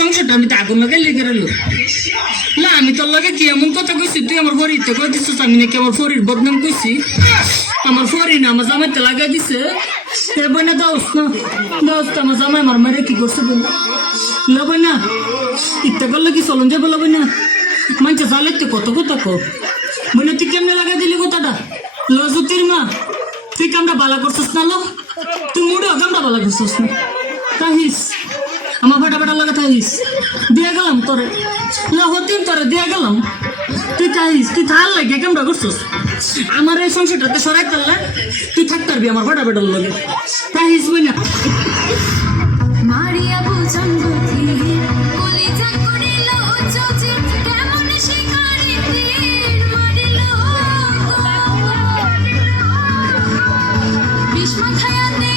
সংসারটা আমি তো আগুন লাগাই লেগে রইল না। আমি তোর লগে কি এমন কথা কইছি, তুই আমার ফরিতে কই দিছিস আমি নাকি আমার ফরির বদনাম কইছি? আমার ফরি না আমার জামাইতে লাগাই দিছে। এ বই না দোস্ত, না দোস্ত আমার জামাই আমার মারে কি করছে বই লবই না ইত্যা করলে কি চলন যাবো লবই না মানছে জালে তুই কত কথা কো বই না তুই কেমনে লাগাই দিলি কথাটা লজুতির মা? তুই কামটা বালা করছিস না লো, তুই মুড়ে কামটা বালা করছিস না তাহিস আমার ফাটা লাগা থাকিস দিয়া গেলাম তোরে হতিন তোরে দিয়া গেলাম। তুই থাকিস, তুই থাল লাগে কেমন করছিস আমার এই সংসারটাতে সরাই তারলে তুই থাকতে পারবি আমার ফাটার লগে থাকিস বই না। মারিয়া বুঝান কলিজা করিল চোচে কেমন শিকারে তীর মারিল বিষ মাথায়াতে